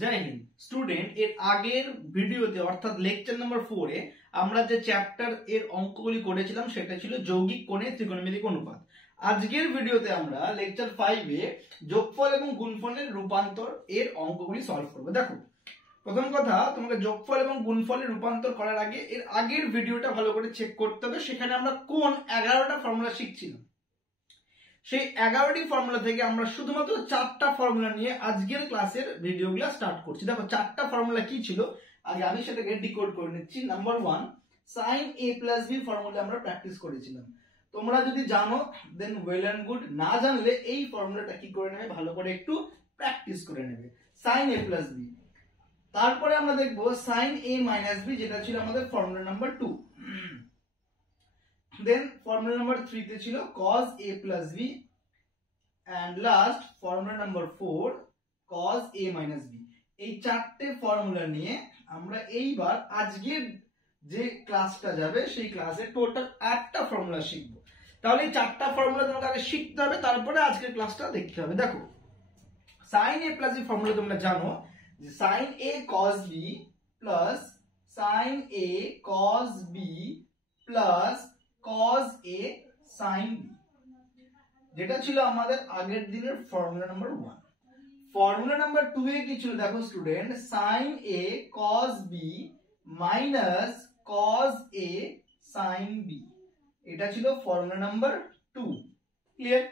জয় Hind student. এর আগের ভিডিওতে অর্থাৎ লেকচার নাম্বার 4 এ আমরা যে চ্যাপ্টার এর অঙ্কগুলি করেছিলাম সেটা ছিল যৌগিক কোণে ত্রিকোণমিতিক অনুপাত। আজকের ভিডিওতে আমরা লেকচার 5 এ যোগফল এবং গুণফলের রূপান্তর এর অঙ্কগুলি সলভ করব। দেখো, প্রথম কথা, তোমাকে যোগফল এবং গুণফলের রূপান্তর করার আগে এর আগের ভিডিওটা ভালো করে চেক করতে হবে। সেখানে আমরা কোন 11টা ফর্মুলা শিখছিলাম। সেই 11টি ফর্মুলা থেকে আমরা শুধুমাত্র 4টা ফর্মুলা নিয়ে আজকের ক্লাসের ভিডিওগুলো স্টার্ট করছি। দেখো, 4টা ফর্মুলা কি ছিল আগে আমি সেটাকে ডিকোড করে নিচ্ছি। Number 1, sin a plus b formula আমরা প্র্যাকটিস করেছিলাম। তোমরা যদি জানো দেন ওয়েল এন্ড গুড, না জানলে এই ফর্মুলাটা কি করে নেবে, ভালো করে একটু প্র্যাকটিস করে নেবে। sin a plus b, তারপরে আমরা দেখবো sin a minus b, যেটা ছিল আমাদের ফর্মুলা নাম্বার 2। দেন ফর্মুলা নাম্বার 3 তে ছিল cos a plus b, and last formula number 4 cos a minus b। এই চারটে ফর্মুলা নিয়ে আমরা এইবার আজকের যে ক্লাসটা যাবে সেই ক্লাসে টোটাল 8টা ফর্মুলা শিখব। তাহলে এই 4টা ফর্মুলা তোমাকে আগে শিখতে হবে, তারপরে আজকের ক্লাসটা দেখতে হবে। দেখো, sin a plus b formula তোমরা জানো যে sin a cos b plus sin a cos b plus cos a sin b, যেটা ছিল আমাদের আগের দিনের ফর্মুলা নাম্বার 1। ফর্মুলা নাম্বার 2 এ কি ছিল দেখো student, sin a cos b minus cos a sin b, এটা ছিল formula number 2। Clear?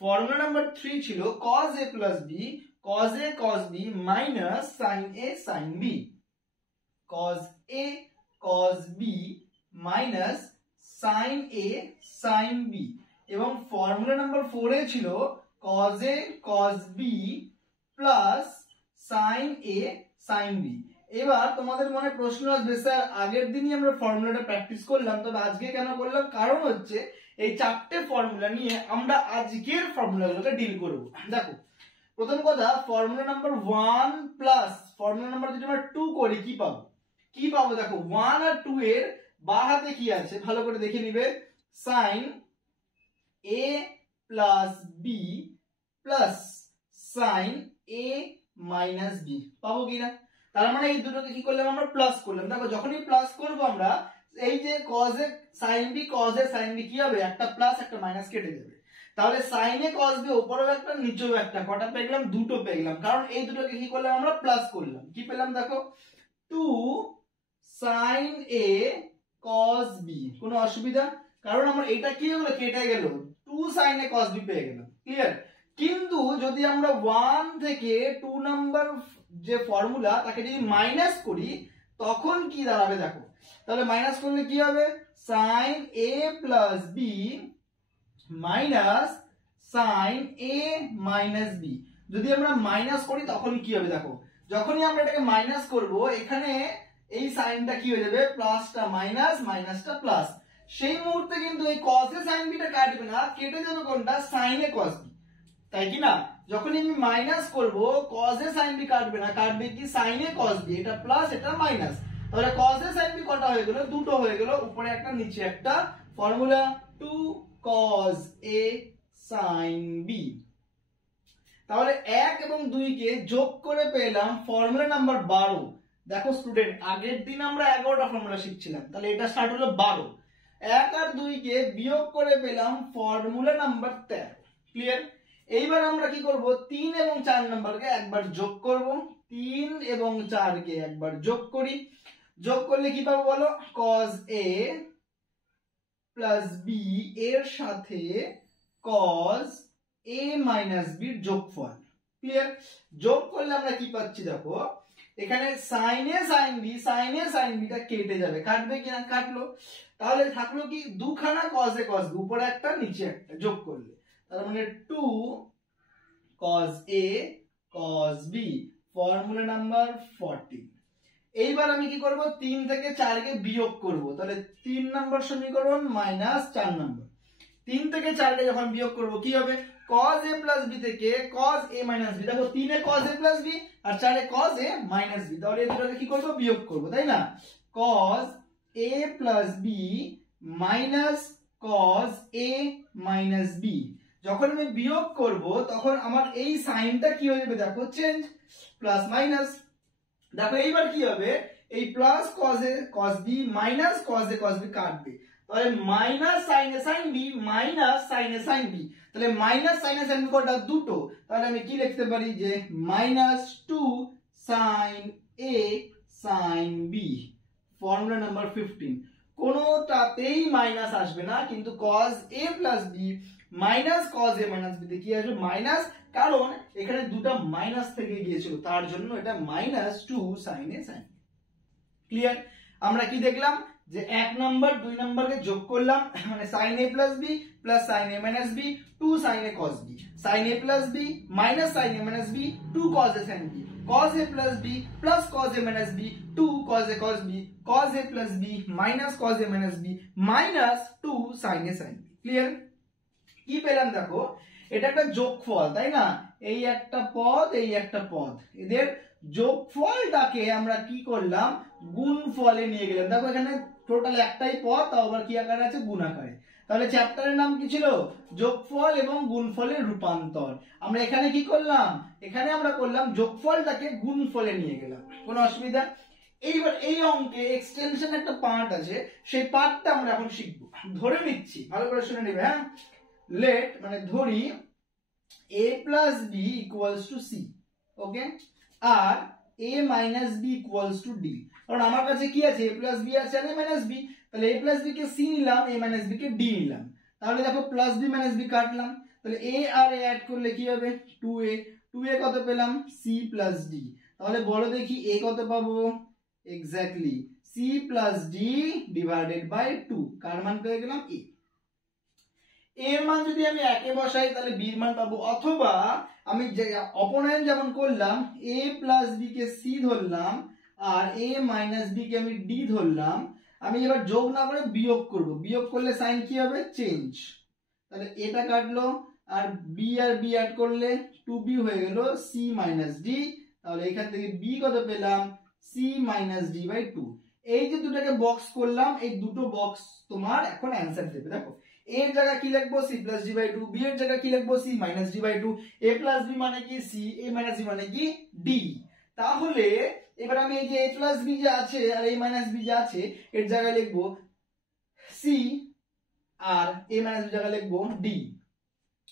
Formula number 3 ছিল cos a plus b cos a cos b minus sin a sin b, cos a cos b minus sin a sin b। এবং formula number 4 এ ছিল cos a cos b plus sin a sin b। এবার তোমাদের মনে প্রশ্ন আসবে, sir আগের দিনই আমরা ফর্মুলাটা প্র্যাকটিস করলাম, তবে আজকে কেন করলাম? কারণ হচ্ছে এই চারটে ফর্মুলা নিয়ে আমরা আজকের ফর্মুলাগুলোকে ডিল করব। দেখো, প্রথম কথা, formula number 1 plus formula number যদি আমরা 2 করি কি পাবো? কি পাবো দেখো, 1 আর 2 এর বাঁ হাতে কি আছে ভালো করে দেখে নিবে, sin a plus b plus sin a minus b পাবো কিনা? তার মানে এই দুটোকে কি করলাম আমরা, প্লাস করলাম। দেখো, যখনই প্লাস করব আমরা এই যে cos a sin b cos a sin b কি হবে, একটা প্লাস একটা মাইনাস কেটে যাবে। তাহলে sin a cos b উপরেও একটা নিচেও একটা, কটা পেয়ে গেলাম? দুটো পেয়ে গেলাম, কারণ এই দুটোকে কি করলাম আমরা, প্লাস করলাম। কি পেলাম দেখো, 2 sin a cos b। কোনো অসুবিধা? কারণ আমার এটা কি হলো, কেটে গেল, 2 sin a cos b পেয়ে গেলাম। ক্লিয়ার? কিন্তু যদি আমরা 1 থেকে 2 নাম্বার যে ফর্মুলা তাকে যদি মাইনাস করি তখন কি দাঁড়াবে দেখো। তাহলে মাইনাস করলে কি হবে, sin a plus b minus sin a minus b। যদি আমরা মাইনাস করি তখন কি হবে দেখো, যখনই আমরা এটাকে মাইনাস করব এখানে এই সাইনটা কি হয়ে যাবে, প্লাসটা মাইনাস মাইনাসটা প্লাস। সেই মুহূর্তে কিন্তু এই cos a sin b টা কাটবে না, কেটে যাবে কোনটা, sin a cos b, তাই কি না? যখনই আমি মাইনাস করব cos a sin b কাটবে না, কাটবে কি, sin a cos b। এটা প্লাস এটা মাইনাস, তাহলে cos a sin b কটা হয়ে গেল, দুটো হয়ে গেল, উপরে একটা নিচে একটা। Formula 2 cos a sin b। তাহলে 1 এবং 2 কে যোগ করে পেলাম ফর্মুলা নাম্বার 12। দেখো স্টুডেন্ট, আগের দিন আমরা 11টা ফর্মুলা শিখছিলাম, তাহলে এটা স্টার্ট হলো 12। 1 আর 2 কে বিয়োগ করে পেলাম ফর্মুলা নাম্বার 13। ক্লিয়ার? এইবার আমরা কি করব, 3 এবং 4 নাম্বারকে একবার যোগ করব। 3 এবং 4 কে একবার যোগ করি, যোগ করলে কি পাবো বলো, cos a plus b এর সাথে cos a minus b এর যোগফল। ক্লিয়ার? যোগ করলে আমরা কি পাচ্ছি দেখো, এখানে sin a sin b টা কেটে যাবে, কাটবে কিনা, কাটলো। তাহলে থাকলো কি, দুখানা cos a cos b, উপরে একটা নিচে একটা, যোগ করলে তার মানে 2 cos a cos b, formula number 14। এইবার আমি কি করব, 3 থেকে 4 কে বিয়োগ করব, তাহলে 3 নম্বর সমীকরণ মাইনাস 4 নম্বর। 3 থেকে 4 কে যখন বিয়োগ করব কি হবে, cos a plus b থেকে cos a minus b। দেখো, 3 এ cos a plus b R 4 A cos a minus b, তাহলে এই দুটোকে কি করব, বিয়োগ করব, তাই না? cos a plus b minus cos a minus b। যখন আমি বিয়োগ করব তখন আমার এই সাইনটা কি হয়ে যাবে দেখো, চেঞ্জ, প্লাস মাইনাস। দেখো এইবার কি হবে, এই plus cos a cos b minus cos a cos b কাটবে, তাহলে minus sin a sin b minus sin a sin b, তাহলে minus sin a sin b কটা দুটো, তাহলে আমি কি লিখতে পারি যে minus 2 sin a sin b, formula number 15। কোনোটাতেই মাইনাস আসবে না, কিন্তু cos a plus b minus cos a minus b তে কি আসবে মাইনাস, কারণ এখানে দুটো মাইনাস থেকে গিয়েছিল তার জন্য এটা minus 2 sin a sin b। Clear? আমরা কি দেখলাম যে 1 নাম্বার 2 নাম্বারকে যোগ করলাম, মানে sin a plus b plus sin a minus b 2 sin a cos b, sin a plus b minus sin a minus b 2 cos a sin b, cos a plus b plus cos a minus b 2 cos a cos b, cos a plus b minus cos a minus b minus 2 sin a sin b। Clear? কি পেলাম দেখো, এটা একটা যোগফল, তাই না? এই একটা পদ, এই একটা পদ, এদের যোগফলটাকে আমরা কি করলাম গুণফলে নিয়ে গেলাম। দেখো এখানে টোটাল একটাই পদ, তাও আবার কি আকারে আছে গুণ আকারে। তাহলে চ্যাপ্টারের নাম কি ছিল যোগফল এবং গুণফলের রূপান্তর। আমরা এখানে কি করলাম, এখানে আমরা করলাম যোগফলটাকে গুণফলে নিয়ে গেলাম। কোনো অসুবিধা? এইবার এই অঙ্কে এক্সটেনশন একটা পার্ট আছে, সেই পার্টটা আমরা এখন শিখবো। ধরে নিচ্ছি, ভালো করে শুনে নেবে, হ্যাঁ। লেট মানে ধরি a plus b equals to c, okay, R a minus b equals to d। কারণ আমার কাছে কি আছে, a plus b আছে আর a minus b, তাহলে a plus b K c নিলাম, a minus b K d নিলাম। তাহলে দেখো প্লাস b minus b কাটলাম, তাহলে a আর a অ্যাড করলে কি হবে 2a, 2a কত পেলাম c plus d। তাহলে বলো দেখি a কত পাবো, exactly c plus d divided by 2, কার মান পেয়ে গেলাম a। এর মান যদি আমি একে বসাই তাহলে b এর মান পাবো, অথবা আমি অপোনেন্ট যেমন করলাম a plus b K c ধরলাম আর a মাইনাস b কে আমি d ধরলাম, আমি এবার যোগ না করে বিয়োগ করব, বিয়োগ করলে সাইন কি হবে চেঞ্জ। তাহলে এটা কাটলো আর b আর b অ্যাড করলে 2b হয়ে গেল c মাইনাস d। তাহলে এখান থেকে b কত পেলাম c মাইনাস d বাই 2। এই যে দুটোকে বক্স করলাম, এই দুটো বক্স তোমার এখন অ্যান্সার দেবে। দেখো a এর জায়গা কি লিখবো c plus d by 2, b এর জায়গা কি লিখবো c minus d by 2, a plus b মানে কি c, a মাইনাস b মানে কি d। তাহলে এবার আমি এই যে a প্লাস b যে আছে আর a মাইনাস b যে আছে এর জায়গায় লিখবো c আর a মাইনাস b জায়গায় লিখবো d।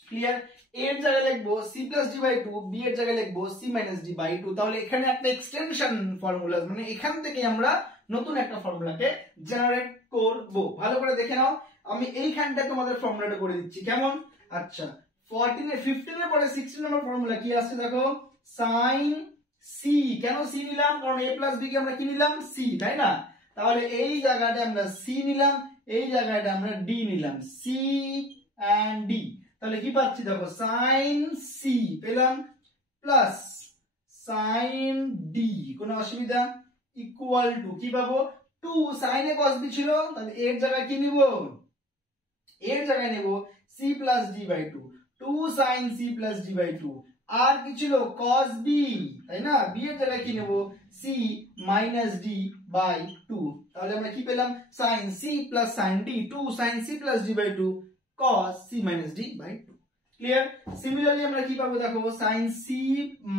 ক্লিয়ার? এর জায়গায় লিখবো c plus d by 2, b এর জায়গায় লিখবো c মাইনাস d বাই 2। তাহলে এখানে একটা এক্সটেনশন ফর্মুলা, মানে এখান থেকে আমরা নতুন একটা ফর্মুলাকে জেনারেট করব। ভালো করে দেখে নাও, আমি এইখানটা তোমাদের ফর্মুলাটা করে দিচ্ছি, কেমন? আচ্ছা 15 এর পরে 16 নম্বর ফর্মুলা কি আসছে দেখো, sin c। কেন c নিলাম, কারণ a প্লাস b কে আমরা কি নিলাম c, তাই না? তাহলে এই জায়গাটা আমরা c নিলাম, এই জায়গাটা আমরা d নিলাম, c and d। তাহলে কি পাচ্ছি দেখো sin c পেলাম প্লাস sin d, কোনো অসুবিধা, ইকুয়াল টু কি পাবো 2 sin a cos b ছিল, তাহলে এর জায়গায় কি নিব, এর জায়গায় নেব c plus d by 2, 2 sin c plus d by 2। আর কি ছিল cos b, তাই না? b এর জায়গায় কি নেব c মাইনাস d বাই 2। তাহলে আমরা কি পেলাম sin c plus sin d, 2 sin c plus d by 2 cos c minus d by 2। Clear? Similarly আমরা কি পাবো দেখো sin c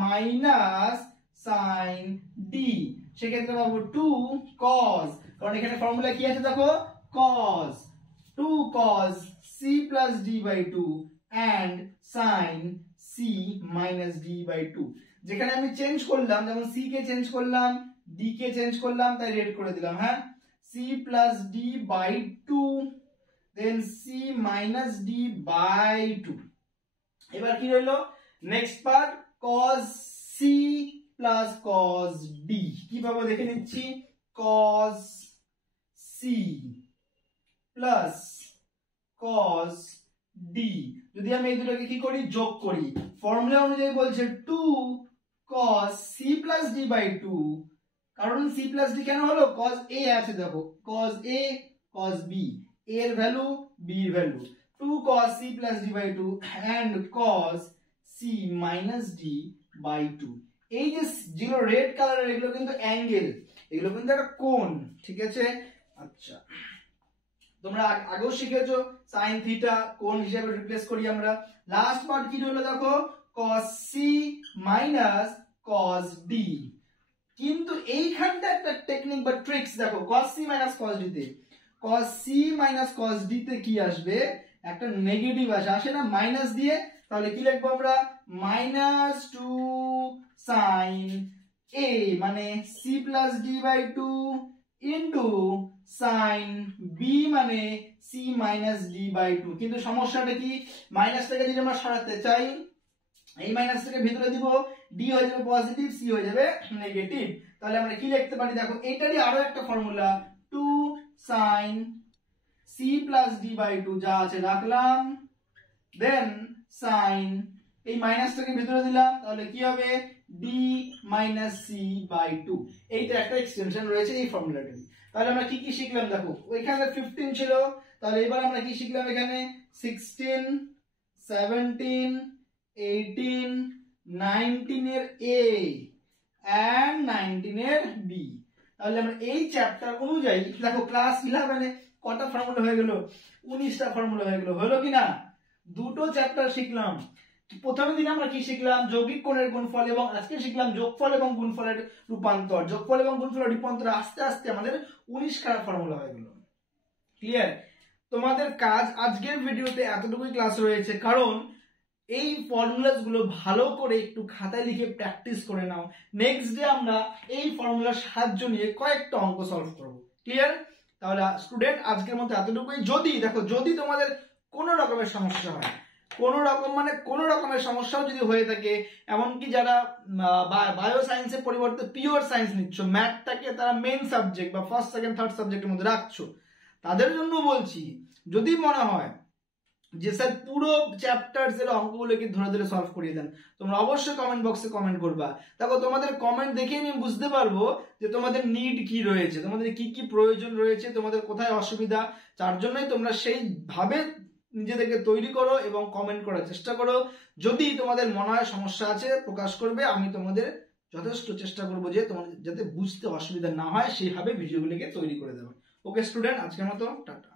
minus sin d, সেক্ষেত্রে পাবো 2 cos, কারণ এখানে ফর্মুলা কি আছে দেখো cos, 2 cos c plus d by 2 and sin c minus d by 2। যেখানে আমি চেঞ্জ করলাম, যেমন c কে চেঞ্জ করলাম, d কে চেঞ্জ করলাম, তাই রেড করে দিলাম, হ্যাঁ, c plus d by 2 then c minus d by 2। এবার কি রইলো next part cos c plus cos d, কি পাবো দেখে নিচ্ছি, cos c plus cos d। যদি আমি এই দুটোকে কি করি যোগ করি, ফর্মুলা অনুযায়ী বলছে 2 cos c plus d by 2, কারণ c plus d কেন হলো cos a আছে, দেখো cos a cos b, a এর ভ্যালু b এর value, 2 cos c plus d by 2 and cos c minus d by 2। এই যে যেগুলো রেড কালারের এগুলো কিন্তু অ্যাঙ্গেল, এগুলো কিন্তু একটা কোণ, ঠিক আছে? আচ্ছা তোমরা আগেও শিখেছো sin থিটা কোণ হিসেবে রিপ্লেস করি আমরা। লাস্ট পার্ট কি হলো দেখো cos c minus cos d, কিন্তু এইখানটা একটা টেকনিক বা ট্রিক্স দেখো, cos c minus cos d তে cos c minus cos d তে কি আসবে, একটা নেগেটিভ আসে না মাইনাস দিয়ে, তাহলে কি লিখবো আমরা মাইনাস 2 sin a মানে c plus d by 2 into sin b মানে c minus d by 2। কিন্তু সমস্যাটা কি, মাইনাসটাকে যদি আমরা সরাতে চাই, এই মাইনাসটাকে ভিতরে দিব, d হয়ে যাবে পজিটিভ, c হয়ে যাবে নেগেটিভ। তাহলে আমরা কি লিখতে পারি দেখো, এটারই আরো একটা formula 2 sin c plus d by 2 যা আছে রাখলাম, দেন sin এই মাইনাসটাকে ভিতরে দিলাম, তাহলে কি হবে d minus c by 2। এইটা একটা এক্সটেনশন রয়েছে এই ফর্মুলাটার। তাহলে আমরা কি কি শিখলাম দেখো, ওইখানে 15 ছিল, তাহলে এবার আমরা কি শিখলাম এখানে 16 17 18 19 এর a and 19 এর b। তাহলে আমরা এই চ্যাপ্টার অনুযায়ী দেখো ক্লাস 11 এ কটা ফর্মুলা হয়ে গেল, 19টা ফর্মুলা হয়ে গেল, হলো কি না? দুটো চ্যাপ্টার শিখলাম। প্রথমে দিন আমরা কি শিখলাম, যৌগিক কোণের গুণফল, এবং আজকে শিখলাম যোগফল এবং গুণফলের রূপান্তর। যোগফল এবং গুণফলের রূপান্তর আস্তে আস্তে আমাদের 19খানা ফর্মুলা হয়ে গেল। ক্লিয়ার? তোমাদের কাজ আজকের ভিডিওতে এতটুকুই ক্লাস রয়েছে, কারণ এই ফর্মুলাস গুলো ভালো করে একটু খাতায় লিখে প্র্যাকটিস করে নাও। নেক্সট ডে আমরা এই ফর্মুলার সাহায্য নিয়ে কয়েকটা অঙ্ক সলভ করব। ক্লিয়ার? তাহলে স্টুডেন্ট আজকের মতো এতটুকুই। যদি দেখো, যদি তোমাদের কোনো রকমের সমস্যা হয়, কোনো রকম মানে কোনো রকমের সমস্যাও যদি হয়ে থাকে, এমনকি যারা বায়ো সায়েন্সের পরিবর্তে পিওর সায়েন্স নিচ্ছ, ম্যাথটাকে তারা মেইন সাবজেক্ট বা ফার্স্ট সেকেন্ড থার্ড সাবজেক্টের মধ্যে রাখছো, তাদের জন্য বলছি, যদি মনে হয় যে স্যার পুরো চ্যাপ্টারস এর অঙ্কগুলোকে ধরে ধরে সলভ করিয়ে দেন, তোমরা অবশ্যই কমেন্ট বক্সে কমেন্ট করবা। দেখো তোমাদের কমেন্ট দেখে আমি বুঝতে পারবো যে তোমাদের নিড কি রয়েছে, তোমাদের কি কি প্রয়োজন রয়েছে, তোমাদের কোথায় অসুবিধা। তার জন্যই তোমরা সেইভাবে নিজেদেরকে তৈরি করো এবং কমেন্ট করার চেষ্টা করো। যদি তোমাদের মনে হয় সমস্যা আছে প্রকাশ করবে, আমি তোমাদের যথেষ্ট চেষ্টা করবো যে তোমাদের যাতে বুঝতে অসুবিধা না হয় সেইভাবে ভিডিওগুলিকে তৈরি করে দেবো। ওকে স্টুডেন্ট, আজকের মতো টাটা।